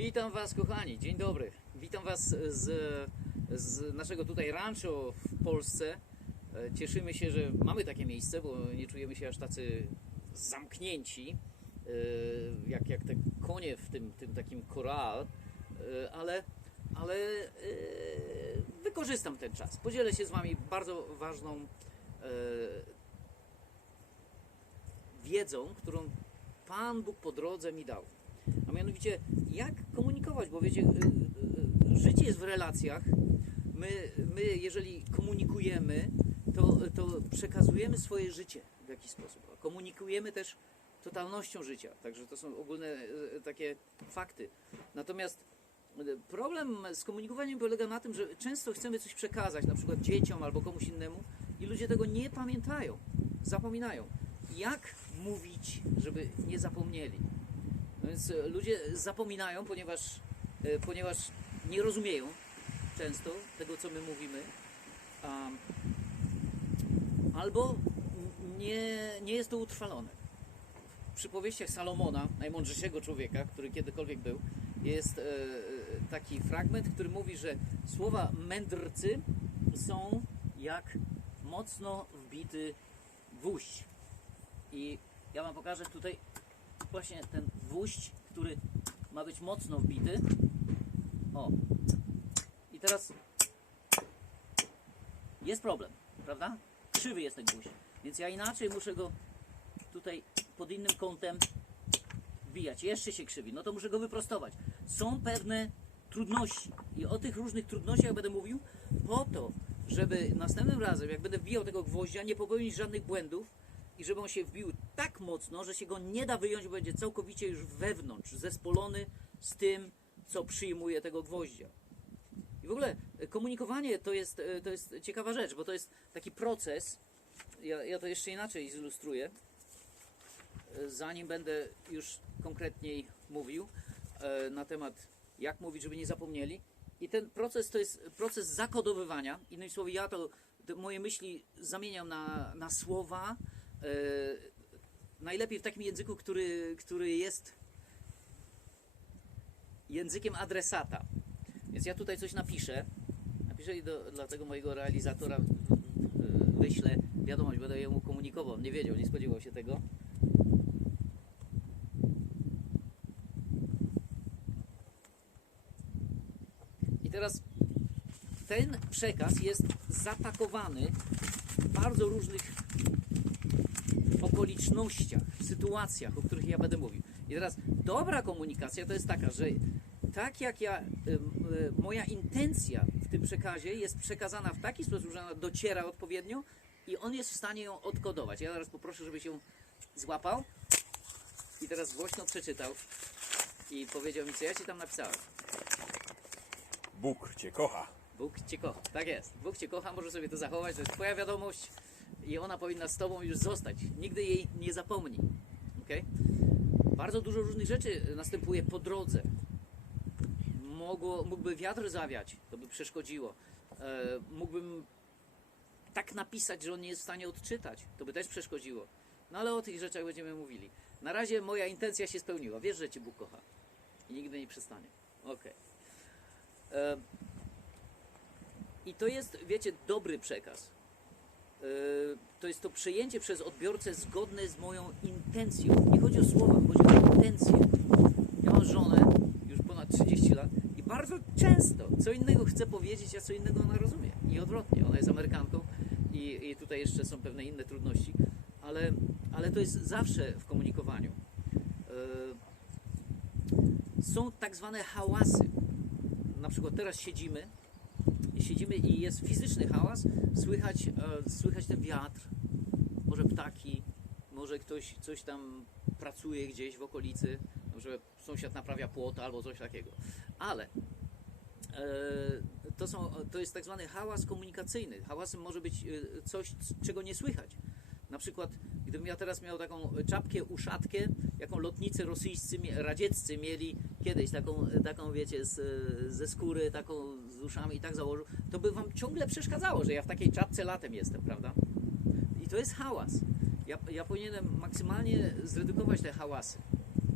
Witam Was, kochani, dzień dobry. Witam Was z, z naszego tutaj rancho w Polsce. E, Cieszymy się, że mamy takie miejsce, bo nie czujemy się aż tacy zamknięci, e, jak, jak te konie w tym, tym takim koral, E, ale, ale wykorzystam ten czas. Podzielę się z Wami bardzo ważną wiedzą, którą Pan Bóg po drodze mi dał. A mianowicie, jak komunikować, bo wiecie, y, y, y, życie jest w relacjach. My, my jeżeli komunikujemy, to, to przekazujemy swoje życie w jakiś sposób. A komunikujemy też totalnością życia. Także to są ogólne takie fakty. Natomiast problem z komunikowaniem polega na tym, że często chcemy coś przekazać, na przykład dzieciom albo komuś innemu i ludzie tego nie pamiętają, zapominają. Jak mówić, żeby nie zapomnieli? Więc e, ludzie zapominają, ponieważ, e, ponieważ nie rozumieją często tego, co my mówimy. Albo nie, nie jest to utrwalone. W przypowieściach Salomona, najmądrzejszego człowieka, który kiedykolwiek był, jest e, taki fragment, który mówi, że słowa mędrcy są jak mocno wbity gwóźdź. I ja Wam pokażę tutaj właśnie ten gwóźdź, który ma być mocno wbity. O. I teraz jest problem, prawda? Krzywy jest ten gwóźdź. Więc ja inaczej muszę go tutaj pod innym kątem wbijać. Jeszcze się krzywi. No to muszę go wyprostować. Są pewne trudności. I o tych różnych trudnościach będę mówił po to, żeby następnym razem, jak będę wbijał tego gwoździa, nie popełnić żadnych błędów i żeby on się wbił tak mocno, że się go nie da wyjąć, bo będzie całkowicie już wewnątrz, zespolony z tym, co przyjmuje tego gwoździa. I w ogóle e, komunikowanie to jest, e, to jest ciekawa rzecz, bo to jest taki proces. Ja, ja to jeszcze inaczej zilustruję, e, zanim będę już konkretniej mówił na temat, jak mówić, żeby nie zapomnieli. I ten proces to jest proces zakodowywania. Innymi słowy, ja to, moje myśli zamieniam na, na słowa. E, najlepiej w takim języku, który, który jest językiem adresata. Więc ja tutaj coś napiszę. Napiszę i do, dla tego mojego realizatora y, wyślę wiadomość, będę jemu komunikował. Nie wiedział, nie spodziewał się tego. I teraz ten przekaz jest zapakowany w bardzo różnych okolicznościach, sytuacjach, o których ja będę mówił. I teraz dobra komunikacja to jest taka, że tak jak ja, moja intencja w tym przekazie jest przekazana w taki sposób, że ona dociera odpowiednio i on jest w stanie ją odkodować. Ja teraz poproszę, żeby się złapał i teraz głośno przeczytał i powiedział mi, co ja ci tam napisałem. Bóg cię kocha. Bóg Cię kocha. Tak jest. Bóg Cię kocha, może sobie to zachować. To jest Twoja wiadomość i ona powinna z Tobą już zostać. Nigdy jej nie zapomnij. Okay? Bardzo dużo różnych rzeczy następuje po drodze. Mogło, mógłby wiatr zawiać, to by przeszkodziło. E, mógłbym tak napisać, że on nie jest w stanie odczytać, to by też przeszkodziło. No ale o tych rzeczach będziemy mówili. Na razie moja intencja się spełniła. Wiesz, że Cię Bóg kocha i nigdy nie przestanie. Okej. E, i to jest, wiecie, dobry przekaz. Yy, To jest to przejęcie przez odbiorcę zgodne z moją intencją. Nie chodzi o słowa, chodzi o intencję. Ja mam żonę już ponad 30 lat i bardzo często co innego chcę powiedzieć, a co innego ona rozumie. I odwrotnie, ona jest Amerykanką i, i tutaj jeszcze są pewne inne trudności, ale, ale to jest zawsze w komunikowaniu. Yy, Są tak zwane hałasy. Na przykład teraz siedzimy siedzimy i jest fizyczny hałas, słychać, e, słychać ten wiatr, może ptaki, może ktoś coś tam pracuje gdzieś w okolicy, może sąsiad naprawia płot albo coś takiego. Ale e, to, są, to jest tak zwany hałas komunikacyjny. Hałasem może być e, coś, czego nie słychać. Na przykład, gdybym ja teraz miał taką czapkę, uszatkę, jaką lotnicy rosyjscy, radzieccy mieli kiedyś, taką, taką wiecie, z, ze skóry, taką z uszami i tak założył, to by wam ciągle przeszkadzało, że ja w takiej czapce latem jestem, prawda? I to jest hałas. Ja, ja powinienem maksymalnie zredukować te hałasy.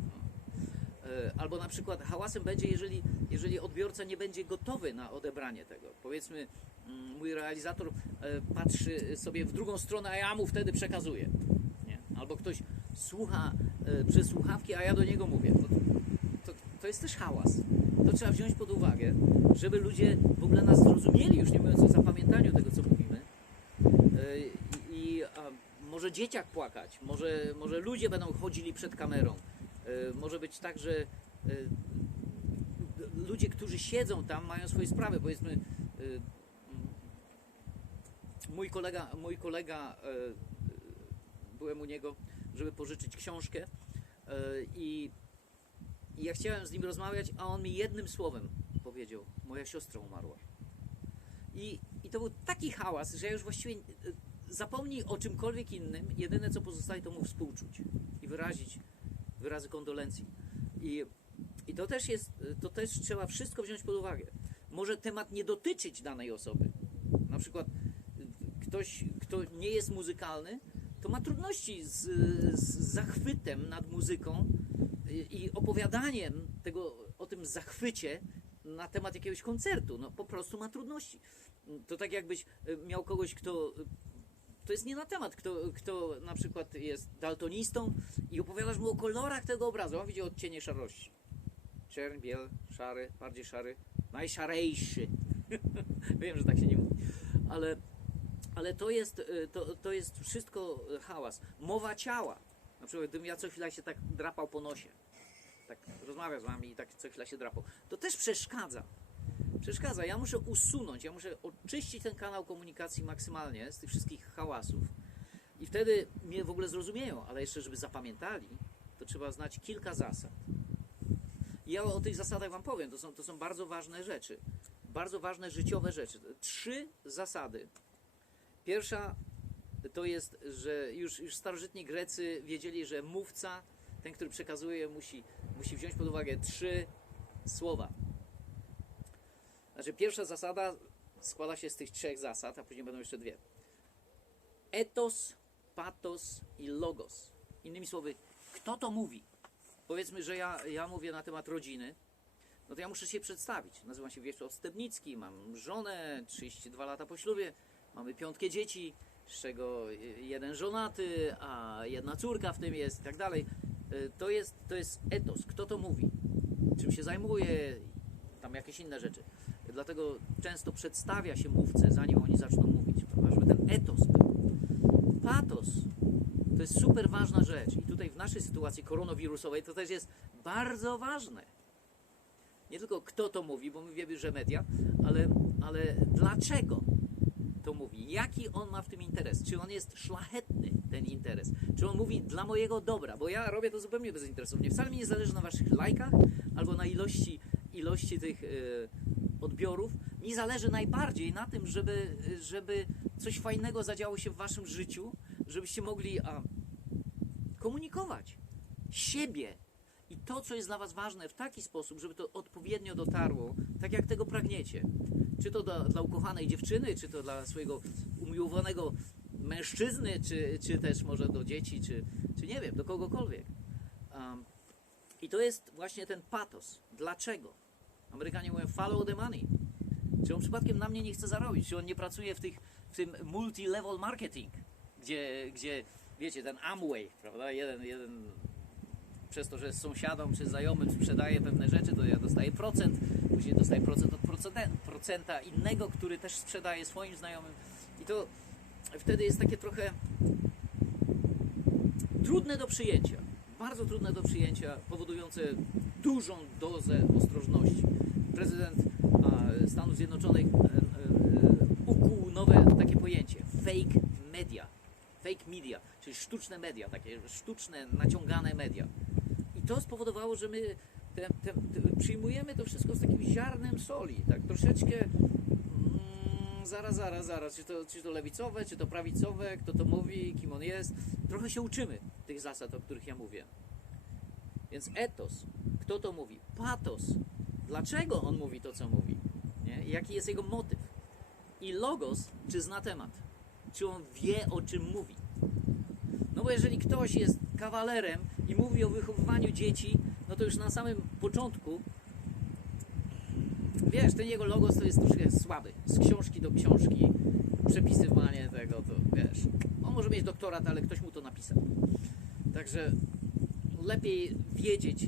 No. E, Albo na przykład hałasem będzie, jeżeli, jeżeli odbiorca nie będzie gotowy na odebranie tego. Powiedzmy, mm, mój realizator e, patrzy sobie w drugą stronę, a ja mu wtedy przekazuję. Nie? Albo ktoś słucha e, przez słuchawki, a ja do niego mówię. To, to, to jest też hałas. To trzeba wziąć pod uwagę, żeby ludzie w ogóle nas zrozumieli, już nie mówiąc o zapamiętaniu tego, co mówimy. E, I, może dzieciak płakać, może, może ludzie będą chodzili przed kamerą. E, Może być tak, że e, ludzie, którzy siedzą tam, mają swoje sprawy. Powiedzmy, mój kolega, mój kolega byłem u niego, żeby pożyczyć książkę i, i ja chciałem z nim rozmawiać, a on mi jednym słowem powiedział: Moja siostra umarła. I, I to był taki hałas, że już właściwie e, zapomnij o czymkolwiek innym. Jedyne co pozostaje, to mu współczuć i wyrazić wyrazy kondolencji. I, i to też jest, to też trzeba wszystko wziąć pod uwagę. Może temat nie dotyczyć danej osoby. Na przykład y, ktoś, kto nie jest muzykalny, to ma trudności z, z zachwytem nad muzyką i opowiadaniem tego, o tym zachwycie na temat jakiegoś koncertu. No po prostu ma trudności. To tak jakbyś y, miał kogoś, kto to jest nie na temat, kto, kto na przykład jest daltonistą i opowiadasz mu o kolorach tego obrazu. On widzi odcienie szarości. Czerń, biel, szary, bardziej szary, najszarejszy. Wiem, że tak się nie mówi. Ale, ale to, jest, y, to, to jest wszystko hałas. Mowa ciała. Na przykład, gdybym ja co chwila się tak drapał po nosie. Tak rozmawiał z wami i tak co chwila się drapał. To też przeszkadza przeszkadza. Ja muszę usunąć, ja muszę oczyścić ten kanał komunikacji maksymalnie z tych wszystkich hałasów. I wtedy mnie w ogóle zrozumieją, ale jeszcze, żeby zapamiętali, to trzeba znać kilka zasad. I ja o tych zasadach Wam powiem. To są, to są bardzo ważne rzeczy. Bardzo ważne życiowe rzeczy. Trzy zasady. Pierwsza to jest, że już, już starożytni Grecy wiedzieli, że mówca, ten, który przekazuje, musi, musi wziąć pod uwagę trzy słowa. Znaczy, pierwsza zasada składa się z tych trzech zasad, a później będą jeszcze dwie. Etos, patos i logos. Innymi słowy, kto to mówi? Powiedzmy, że ja, ja mówię na temat rodziny, no to ja muszę się przedstawić. Nazywam się Wiesław Stebnicki, mam żonę, 32 lata po ślubie, mamy piątkę dzieci, z czego jeden żonaty, a jedna córka w tym jest i tak dalej. Y, To jest, to jest etos. Kto to mówi? Czym się zajmuje? Tam jakieś inne rzeczy. Dlatego często przedstawia się mówcę, zanim oni zaczną mówić, żeby ten etos był. Patos to jest super ważna rzecz i tutaj w naszej sytuacji koronawirusowej to też jest bardzo ważne. Nie tylko kto to mówi, bo my wiemy, że media, ale, ale dlaczego to mówi, jaki on ma w tym interes, czy on jest szlachetny, ten interes, czy on mówi dla mojego dobra, bo ja robię to zupełnie bezinteresownie. Wcale mi nie zależy na waszych lajkach albo na ilości, ilości tych e, odbiorów. Mi zależy najbardziej na tym, żeby, żeby coś fajnego zadziało się w waszym życiu, żebyście mogli a, komunikować siebie i to, co jest dla was ważne w taki sposób, żeby to odpowiednio dotarło, tak jak tego pragniecie. Czy to dla, dla ukochanej dziewczyny, czy to dla swojego umiłowanego mężczyzny, czy, czy też może do dzieci, czy, czy nie wiem, do kogokolwiek. Um, I to jest właśnie ten patos. Dlaczego? Amerykanie mówią follow the money. Czy on przypadkiem na mnie nie chce zarobić? Czy on nie pracuje w, tych, w tym multi-level marketing, gdzie, gdzie wiecie, ten Amway, prawda? Jeden, jeden przez to, że z sąsiadą czy znajomym sprzedaje pewne rzeczy, to ja dostaję procent, później dostaję procent od procenta, innego, który też sprzedaje swoim znajomym. I to wtedy jest takie trochę trudne do przyjęcia. Bardzo trudne do przyjęcia, powodujące dużą dozę ostrożności. Prezydent Stanów Zjednoczonych e, e, ukuł nowe takie pojęcie fake media. Fake media, czyli sztuczne media, takie sztuczne, naciągane media. To spowodowało, że my te, te, te, przyjmujemy to wszystko z takim ziarnem soli, tak troszeczkę mm, zaraz, zaraz, zaraz, czy to, czy to lewicowe, czy to prawicowe, kto to mówi, kim on jest. Trochę się uczymy tych zasad, o których ja mówię. Więc etos, kto to mówi? Patos, dlaczego on mówi to, co mówi? Nie? Jaki jest jego motyw? I logos, czy zna temat? Czy on wie, o czym mówi? Bo jeżeli ktoś jest kawalerem i mówi o wychowywaniu dzieci, no to już na samym początku wiesz, ten jego logos to jest troszkę słaby. Z książki do książki, przepisywanie tego, to wiesz, on może mieć doktorat, ale ktoś mu to napisał. Także lepiej wiedzieć,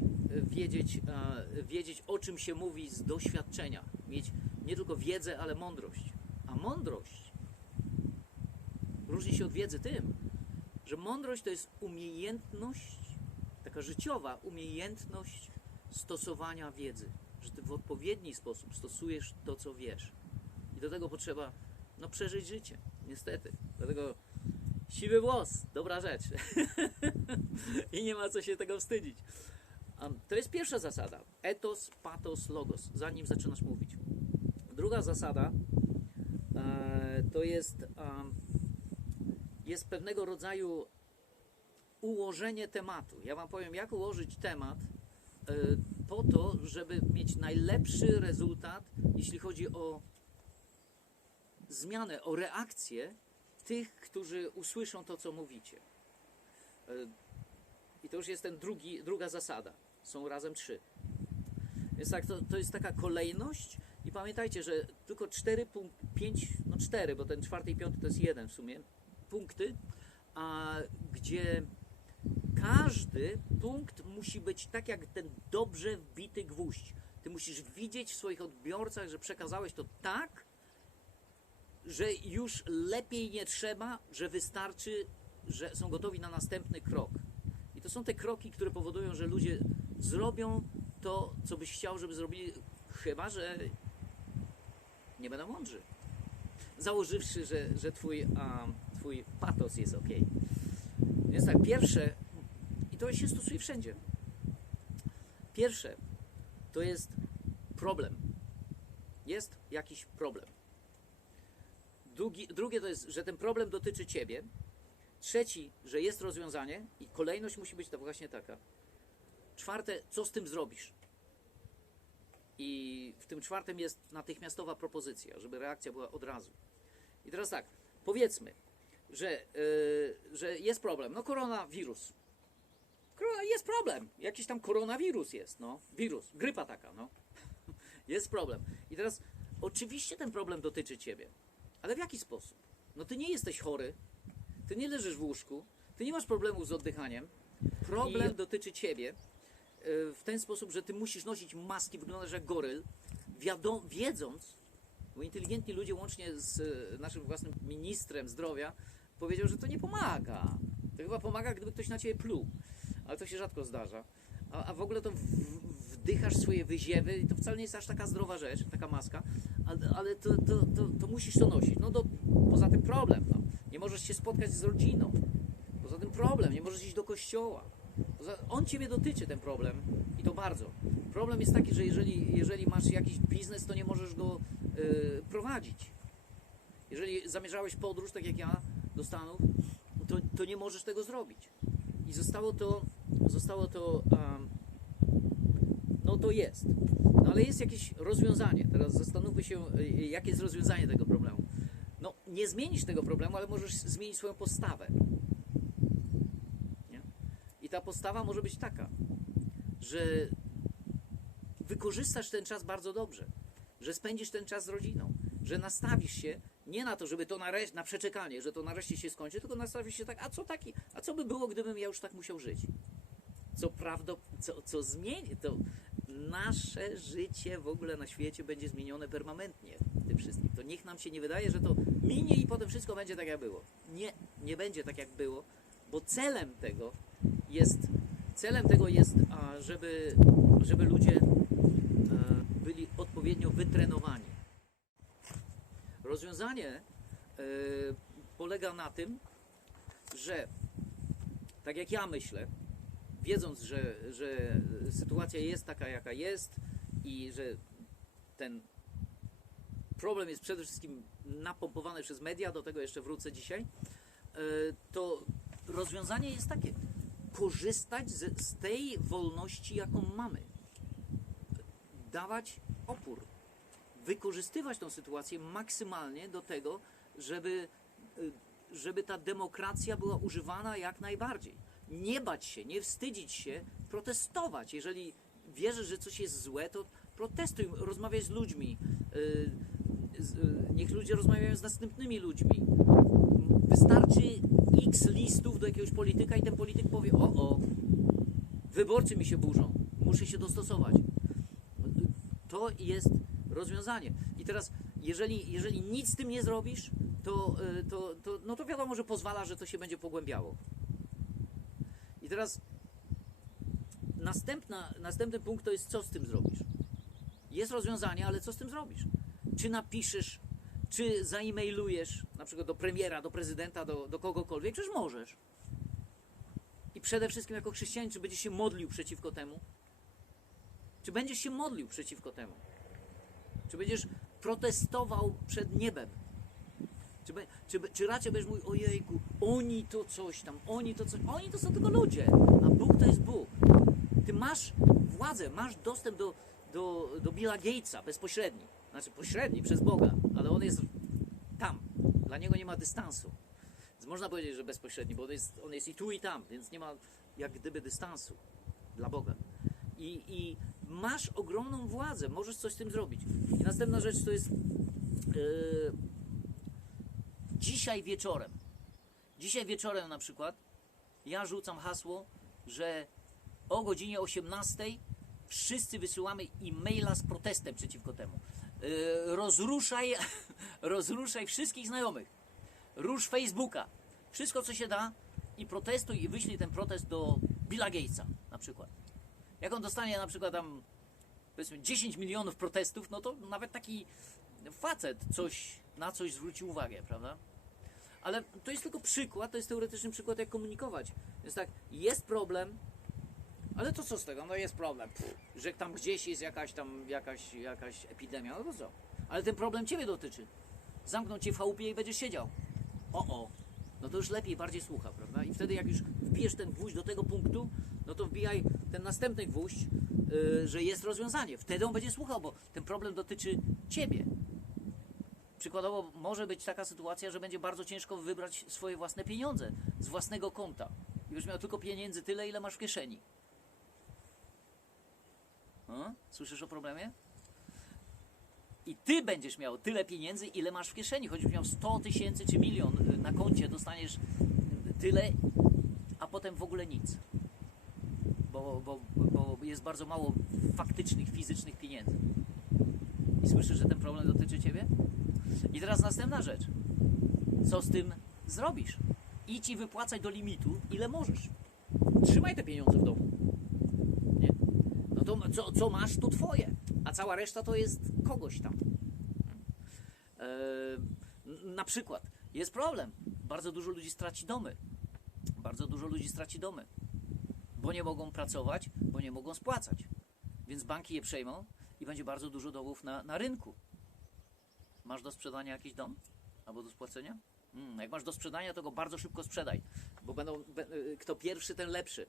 wiedzieć, e, wiedzieć o czym się mówi z doświadczenia. Mieć nie tylko wiedzę, ale mądrość. A mądrość różni się od wiedzy tym, że mądrość to jest umiejętność, taka życiowa umiejętność stosowania wiedzy. Że ty w odpowiedni sposób stosujesz to, co wiesz. I do tego potrzeba no, przeżyć życie, niestety. Dlatego siwy włos, dobra rzecz. I nie ma co się tego wstydzić. Um, to jest pierwsza zasada. Etos, patos, logos, zanim zaczynasz mówić. Druga zasada e, to jest, um, jest pewnego rodzaju ułożenie tematu. Ja Wam powiem, jak ułożyć temat e, po to, żeby mieć najlepszy rezultat, jeśli chodzi o zmianę, o reakcję tych, którzy usłyszą to, co mówicie. E, I to już jest ten drugi, druga zasada. Są razem trzy. Więc tak, to, to jest taka kolejność i pamiętajcie, że tylko 4 punkt, 5, no 4, bo ten czwarty i piąty to jest jeden w sumie, punkty, a gdzie każdy punkt musi być tak jak ten dobrze wbity gwóźdź. Ty musisz widzieć w swoich odbiorcach, że przekazałeś to tak, że już lepiej nie trzeba, że wystarczy, że są gotowi na następny krok. I to są te kroki, które powodują, że ludzie zrobią to, co byś chciał, żeby zrobili, chyba że nie będą mądrzy. Założywszy, że, że twój, a, twój patos jest ok. Więc tak, pierwsze, i to się stosuje wszędzie. Pierwsze to jest problem. Jest jakiś problem. Drugi, drugie to jest, że ten problem dotyczy ciebie. Trzeci, że jest rozwiązanie i kolejność musi być to właśnie taka. Czwarte, co z tym zrobisz? I w tym czwartym jest natychmiastowa propozycja, żeby reakcja była od razu. I teraz tak, powiedzmy, że, yy, że jest problem. No koronawirus. Korona, jest problem. Jakiś tam koronawirus jest, no. Wirus, grypa taka, no. Jest problem. I teraz oczywiście ten problem dotyczy ciebie. Ale w jaki sposób? No ty nie jesteś chory, ty nie leżysz w łóżku, ty nie masz problemów z oddychaniem. Problem dotyczy ciebie y, w ten sposób, że ty musisz nosić maski, wyglądasz jak goryl, wiadom, wiedząc, bo inteligentni ludzie łącznie z y, naszym własnym ministrem zdrowia powiedział, że to nie pomaga. To chyba pomaga, gdyby ktoś na ciebie pluł, ale to się rzadko zdarza. A, a w ogóle to w, wdychasz swoje wyziewy i to wcale nie jest aż taka zdrowa rzecz, taka maska, ale, ale to, to, to, to musisz to nosić. No to poza tym problem, no. nie możesz się spotkać z rodziną. Poza tym problem, nie możesz iść do kościoła. On ciebie dotyczy ten problem i to bardzo. Problem jest taki, że jeżeli, jeżeli masz jakiś biznes, to nie możesz go y, prowadzić. Jeżeli zamierzałeś podróż, tak jak ja, do Stanów, to, to nie możesz tego zrobić. I zostało to, zostało to, um, no to jest. No ale jest jakieś rozwiązanie. Teraz zastanówmy się, y, jakie jest rozwiązanie tego problemu. No, nie zmienisz tego problemu, ale możesz zmienić swoją postawę. Nie? I ta postawa może być taka, że wykorzystasz ten czas bardzo dobrze, że spędzisz ten czas z rodziną, że nastawisz się nie na to, żeby to nareszcie, na przeczekanie, że to nareszcie się skończy, tylko nastawisz się tak, a co taki, a co by było, gdybym ja już tak musiał żyć? Co prawda, co, co zmieni, to nasze życie w ogóle na świecie będzie zmienione permanentnie tym wszystkim. To niech nam się nie wydaje, że to minie i potem wszystko będzie tak jak było. Nie, nie będzie tak jak było, bo celem tego jest, celem tego jest, żeby, żeby ludzie odpowiednio wytrenowani. Rozwiązanie e, polega na tym, że tak jak ja myślę, wiedząc, że, że sytuacja jest taka, jaka jest i że ten problem jest przede wszystkim napompowany przez media, do tego jeszcze wrócę dzisiaj, e, to rozwiązanie jest takie: korzystać z, z tej wolności, jaką mamy, dawać opór, wykorzystywać tą sytuację maksymalnie do tego, żeby, e, żeby ta demokracja była używana jak najbardziej. nie bać się, nie wstydzić się, protestować. Jeżeli wierzysz, że coś jest złe, to protestuj, rozmawiaj z ludźmi. Z, yy, niech ludzie rozmawiają z następnymi ludźmi. Wystarczy x listów do jakiegoś polityka i ten polityk powie: O, o, wyborcy mi się burzą, muszę się dostosować. To jest rozwiązanie. I teraz, jeżeli, jeżeli nic z tym nie zrobisz, to, y, to, to, no to wiadomo, że pozwala, że to się będzie pogłębiało. I teraz następna, następny punkt to jest, co z tym zrobisz. Jest rozwiązanie, ale co z tym zrobisz? Czy napiszesz, czy zaemailujesz, na przykład do premiera, do prezydenta, do, do kogokolwiek, przecież możesz. I przede wszystkim jako chrześcijanin, czy będziesz się modlił przeciwko temu? Czy będziesz się modlił przeciwko temu? Czy będziesz protestował przed niebem? Czy, czy, czy raczej będziesz mówił, ojejku, oni to coś tam, oni to coś, oni to są tylko ludzie, a Bóg to jest Bóg. Ty masz władzę, masz dostęp do, do, do Billa Gatesa bezpośredni. Znaczy pośredni przez Boga, ale on jest tam. Dla niego nie ma dystansu. Więc można powiedzieć, że bezpośredni, bo on jest, on jest i tu i tam, więc nie ma jak gdyby dystansu dla Boga. I, i masz ogromną władzę, możesz coś z tym zrobić. I następna rzecz to jest yy, dzisiaj wieczorem. Dzisiaj wieczorem na przykład ja rzucam hasło, że o godzinie 18 wszyscy wysyłamy e-maila z protestem przeciwko temu. Yy, rozruszaj, rozruszaj wszystkich znajomych. Rusz Facebooka. Wszystko, co się da i protestuj i wyślij ten protest do Billa Gatesa na przykład. Jak on dostanie na przykład tam powiedzmy 10 milionów protestów, no to nawet taki facet coś, na coś zwróci uwagę, prawda? Ale to jest tylko przykład, to jest teoretyczny przykład, jak komunikować. Więc tak, jest problem, ale to co z tego? No jest problem, Pff, że tam gdzieś jest jakaś tam, jakaś, jakaś epidemia, no to co? Ale ten problem Ciebie dotyczy. Zamkną Cię w chałupie i będziesz siedział. O, o. No to już lepiej, bardziej słucha, prawda? I wtedy jak już wbijesz ten gwóźdź do tego punktu, no to wbijaj ten następny gwóźdź, yy, że jest rozwiązanie. Wtedy on będzie słuchał, bo ten problem dotyczy Ciebie. Przykładowo może być taka sytuacja, że będzie bardzo ciężko wybrać swoje własne pieniądze z własnego konta. I już miał tylko pieniędzy tyle, ile masz w kieszeni. O? Słyszysz o problemie? I ty będziesz miał tyle pieniędzy, ile masz w kieszeni. Choćbyś miał 100 tysięcy czy milion y, na koncie, dostaniesz y, tyle, a potem w ogóle nic. Bo, bo, bo jest bardzo mało faktycznych, fizycznych pieniędzy. I słyszysz, że ten problem dotyczy ciebie? I teraz następna rzecz. Co z tym zrobisz? Idź i wypłacaj do limitu, ile możesz. Trzymaj te pieniądze w domu. Nie? No to co, co masz, to twoje. A cała reszta to jest kogoś tam. N- na przykład jest problem. Bardzo dużo ludzi straci domy. Bardzo dużo ludzi straci domy. Bo nie mogą pracować, bo nie mogą spłacać. Więc banki je przejmą i będzie bardzo dużo domów na, na rynku. Masz do sprzedania jakiś dom? Albo do spłacenia? Mm, jak masz do sprzedania, to go bardzo szybko sprzedaj, bo będą, be, y, kto pierwszy, ten lepszy.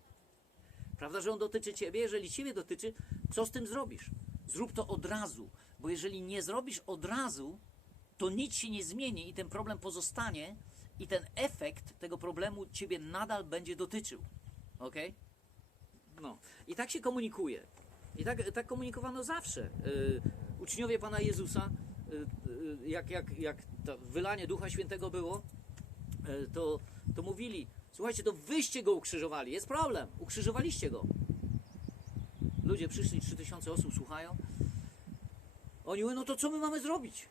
Prawda, że on dotyczy ciebie? Jeżeli ciebie dotyczy, co z tym zrobisz? Zrób to od razu, bo jeżeli nie zrobisz od razu, to nic się nie zmieni i ten problem pozostanie i ten efekt tego problemu ciebie nadal będzie dotyczył. Ok? No. I tak się komunikuje. I tak, tak komunikowano zawsze. Yy, uczniowie Pana Jezusa, yy, jak, jak, jak to wylanie Ducha Świętego było, yy, to, to mówili, słuchajcie, to wyście go ukrzyżowali, jest problem, ukrzyżowaliście go. Ludzie przyszli, 3000 osób słuchają. Oni mówią, no to co my mamy zrobić?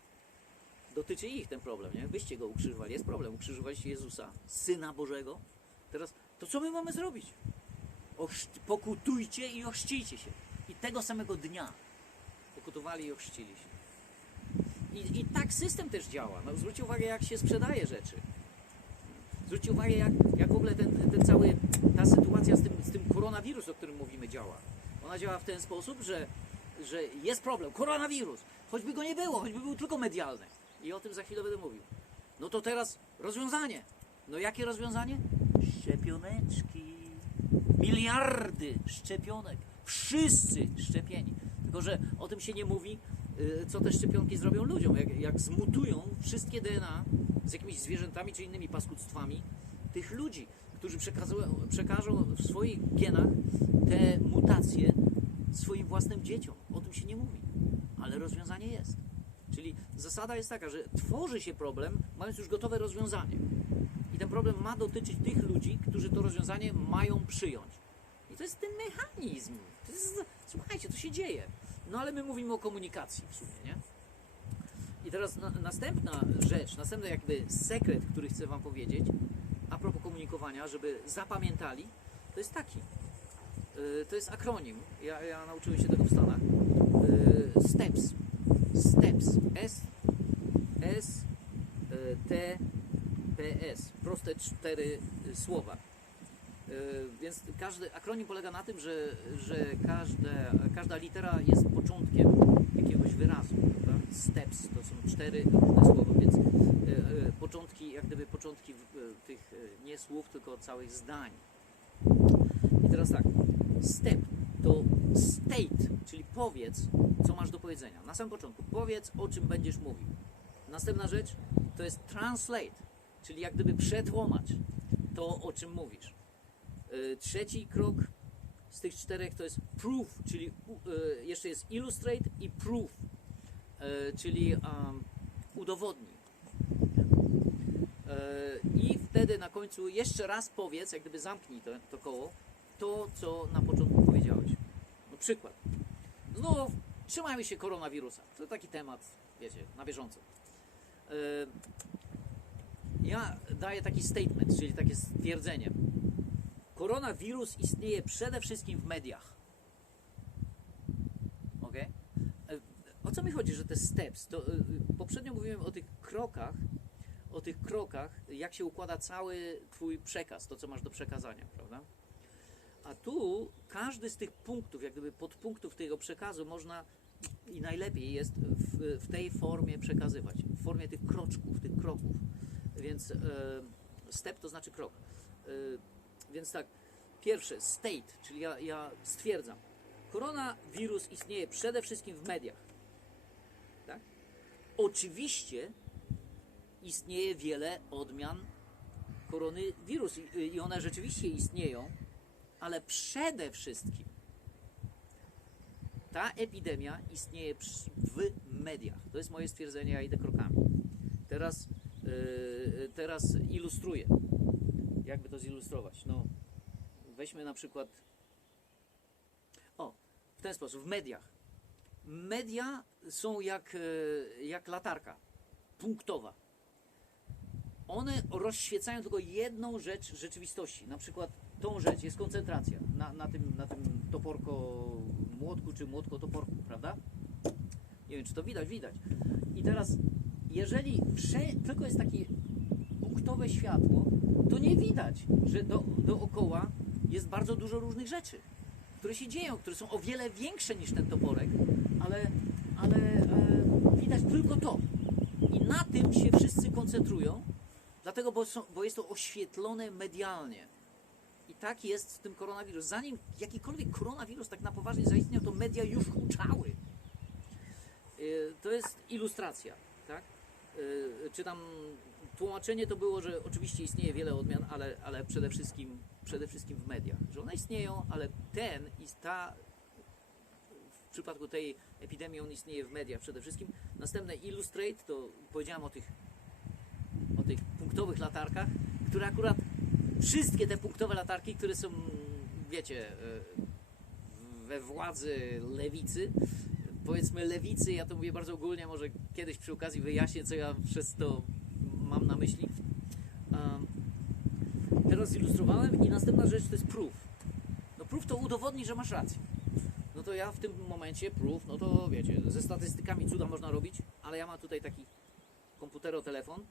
Dotyczy ich ten problem, nie? Wyście go ukrzyżowali, jest problem, ukrzyżowaliście Jezusa, Syna Bożego. Teraz, to co my mamy zrobić? Pokutujcie i ochrzcijcie się. I tego samego dnia pokutowali i ochrzcili się. I, I tak system też działa. No, zwróćcie uwagę, jak się sprzedaje rzeczy. Zwróćcie uwagę, jak, jak w ogóle ten, ten cały, ta sytuacja z tym, z tym koronawirus, o którym mówimy, działa. Ona działa w ten sposób, że, że jest problem, koronawirus, choćby go nie było, choćby był tylko medialny. I o tym za chwilę będę mówił. No to teraz rozwiązanie. No jakie rozwiązanie? Szczepioneczki. Miliardy szczepionek. Wszyscy szczepieni. Tylko, że o tym się nie mówi, y, co te szczepionki zrobią ludziom. Jak, jak zmutują wszystkie DNA z jakimiś zwierzętami czy innymi paskudztwami tych ludzi. Którzy przekażą w swoich genach te mutacje swoim własnym dzieciom. O tym się nie mówi, ale rozwiązanie jest. Czyli zasada jest taka, że tworzy się problem, mając już gotowe rozwiązanie. I ten problem ma dotyczyć tych ludzi, którzy to rozwiązanie mają przyjąć. I to jest ten mechanizm. To jest, słuchajcie, to się dzieje. No ale my mówimy o komunikacji w sumie, nie? I teraz na, następna rzecz, następny jakby sekret, który chcę Wam powiedzieć, komunikowania, żeby zapamiętali, to jest taki. Y, to jest akronim. Ja, ja nauczyłem się tego w Stanach. Y, STEPS. STEPS. S, S, y, T, P, S. Proste cztery słowa. Więc każdy akronim polega na tym, że, że każde, każda litera jest początkiem jakiegoś wyrazu. Steps to są cztery różne słowa, więc y, y, początki, jak gdyby początki y, tych nie słów, tylko całych zdań. I teraz tak, step to state, czyli powiedz, co masz do powiedzenia. Na samym początku powiedz, o czym będziesz mówił. Następna rzecz to jest translate, czyli jak gdyby przetłumacz to, o czym mówisz. Trzeci krok z tych czterech to jest proof, czyli jeszcze jest illustrate i proof, czyli um, udowodnij. Y, I wtedy na końcu jeszcze raz powiedz, jak gdyby zamknij to, to koło, to co na początku powiedziałeś. No przykład. Znów trzymajmy się koronawirusa. To taki temat, wiecie, na bieżąco. Y, Ja daję taki statement, czyli takie stwierdzenie. Koronawirus istnieje przede wszystkim w mediach. Ok? E, O co mi chodzi, że te steps? To, y, y, poprzednio mówiłem o tych krokach, o tych krokach, jak się układa cały Twój przekaz, to co masz do przekazania, prawda? A tu każdy z tych punktów, jak gdyby podpunktów tego przekazu można i najlepiej jest w, w tej formie przekazywać, w formie tych kroczków, tych kroków. Więc e, step to znaczy krok. E, więc tak, pierwsze, state, czyli ja, ja stwierdzam, koronawirus istnieje przede wszystkim w mediach. Oczywiście istnieje wiele odmian koronawirus i, i one rzeczywiście istnieją, ale przede wszystkim ta epidemia istnieje w mediach. To jest moje stwierdzenie, ja idę krokami. Teraz, yy, teraz ilustruję. Jakby to zilustrować? No, weźmy na przykład. O, w ten sposób, w mediach. Media są jak, e, jak latarka punktowa. One rozświecają tylko jedną rzecz rzeczywistości. Na przykład tą rzecz jest koncentracja na, na, tym, na tym toporko młotku czy młotko toporku, prawda? Nie wiem, czy to widać, widać. I teraz, jeżeli tylko jest takie punktowe światło, to nie widać, że do, dookoła jest bardzo dużo różnych rzeczy, które się dzieją, które są o wiele większe niż ten toporek, ale, widać tylko to. I na tym się wszyscy koncentrują, dlatego, bo, są, bo jest to oświetlone medialnie. I tak jest z tym koronawirus. Zanim jakikolwiek koronawirus tak na poważnie zaistniał, to media już huczały. Y, To jest ilustracja, tak? Y, Czy tam tłumaczenie to było, że oczywiście istnieje wiele odmian, ale, ale przede, wszystkim, przede wszystkim w mediach. Że one istnieją, ale ten i ta przypadku tej epidemii on istnieje w mediach przede wszystkim. Następne illustrate to powiedziałem o tych, o tych punktowych latarkach, które akurat wszystkie te punktowe latarki, które są, wiecie, e, we władzy lewicy, powiedzmy lewicy, ja to mówię bardzo ogólnie, może kiedyś przy okazji wyjaśnię, co ja przez to mam na myśli. Teraz zilustrowałem i następna rzecz to jest proof. No proof to udowodni, że masz rację. To ja w tym momencie proof, no to wiecie, ze statystykami cuda można robić, ale ja mam tutaj taki komputerotelefon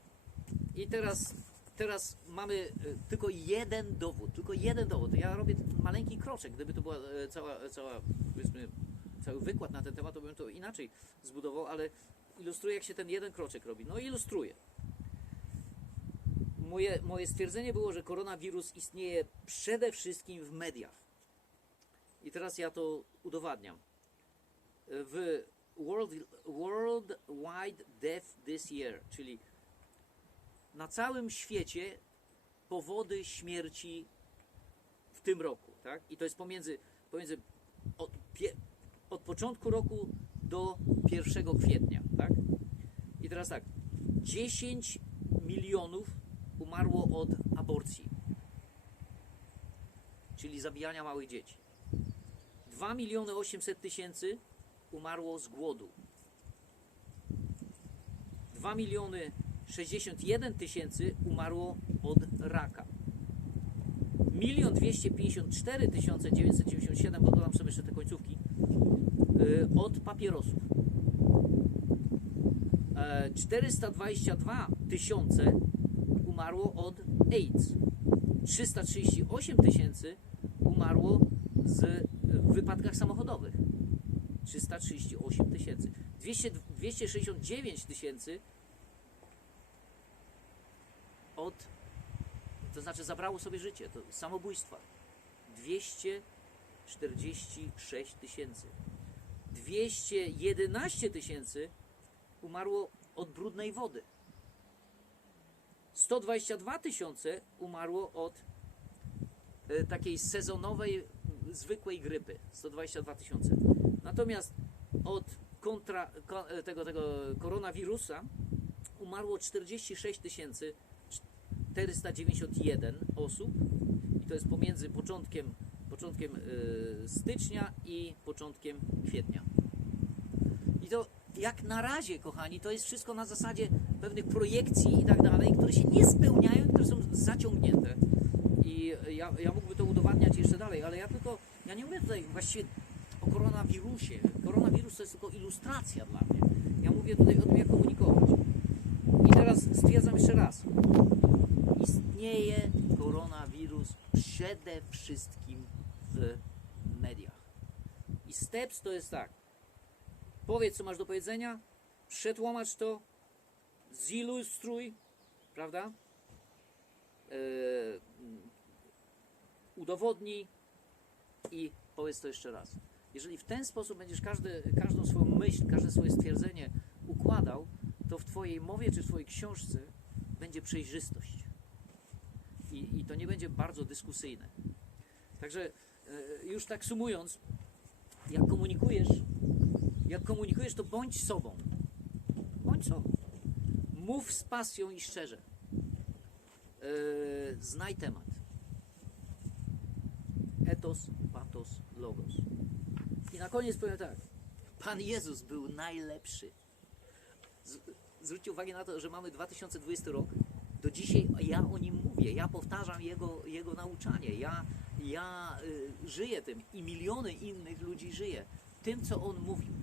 i teraz, teraz mamy e, tylko jeden dowód, tylko jeden dowód. Ja robię maleńki kroczek, gdyby to była e, cała, cała powiedzmy, cały wykład na ten temat, to bym to inaczej zbudował, ale ilustruję, jak się ten jeden kroczek robi. No ilustruję. Moje, moje stwierdzenie było, że koronawirus istnieje przede wszystkim w mediach. I teraz ja to udowadniam. W World, World Wide Death This Year, czyli na całym świecie powody śmierci w tym roku, tak? I to jest pomiędzy, pomiędzy od, od początku roku do 1 kwietnia, tak? I teraz tak, 10 milionów umarło od aborcji, czyli zabijania małych dzieci. 2 miliony 800 tysięcy umarło z głodu. 2 miliony 61 tysięcy umarło od raka. 1 254 997, bo dodam sobie jeszcze te końcówki, y, od papierosów. E, 422 tysiące umarło od AIDS. 338 tysięcy umarło z, wypadkach samochodowych. 338 tysięcy. 200 269 tysięcy od, to znaczy zabrało sobie życie, to samobójstwa. 246 tysięcy. 211 tysięcy umarło od brudnej wody. 122 tysiące umarło od e, takiej sezonowej, zwykłej grypy. 122 tysiące. Natomiast od kontra, ko, e, tego, tego koronawirusa umarło 46 tysięcy 491 osób i to jest pomiędzy początkiem, początkiem e, stycznia i początkiem kwietnia. I to jak na razie, kochani, to jest wszystko na zasadzie pewnych projekcji i tak dalej, które się nie spełniają, które są zaciągnięte. I ja, ja mógłbym to udowadniać jeszcze dalej, ale ja tylko, ja nie mówię tutaj właściwie o koronawirusie. Koronawirus to jest tylko ilustracja dla mnie. Ja mówię tutaj o tym, jak komunikować. I teraz stwierdzam jeszcze raz. Istnieje koronawirus przede wszystkim w mediach. I steps to jest tak. Powiedz, co masz do powiedzenia, przetłumacz to, zilustruj, prawda? Yy, udowodnij i powiedz to jeszcze raz. Jeżeli w ten sposób będziesz każdy, każdą swoją myśl, każde swoje stwierdzenie układał, to w Twojej mowie czy w Twojej książce będzie przejrzystość. I, i to nie będzie bardzo dyskusyjne. Także yy, już tak sumując, jak komunikujesz, jak komunikujesz, to bądź sobą. Bądź sobą. Mów z pasją i szczerze. Yy, znaj temat. Etos, patos, logos. I na koniec powiem tak. Pan Jezus był najlepszy. Z, zwróćcie uwagę na to, że mamy 2020 rok. Do dzisiaj ja o nim mówię. Ja powtarzam jego, jego nauczanie. Ja, ja y, żyję tym i miliony innych ludzi żyje tym, co on mówił.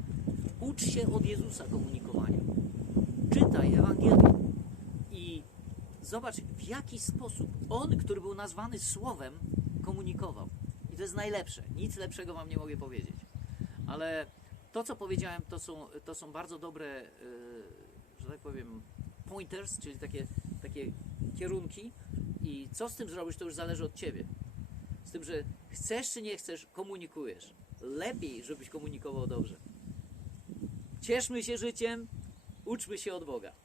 Ucz się od Jezusa komunikowania. Czytaj Ewangelię zobacz, w jaki sposób on, który był nazwany Słowem, komunikował. I to jest najlepsze. Nic lepszego Wam nie mogę powiedzieć. Ale to, co powiedziałem, to są, to są bardzo dobre, yy, że tak powiem, pointers, czyli takie, takie kierunki. I co z tym zrobisz, to już zależy od Ciebie. Z tym, że chcesz czy nie chcesz, komunikujesz. Lepiej, żebyś komunikował dobrze. Cieszmy się życiem, uczmy się od Boga.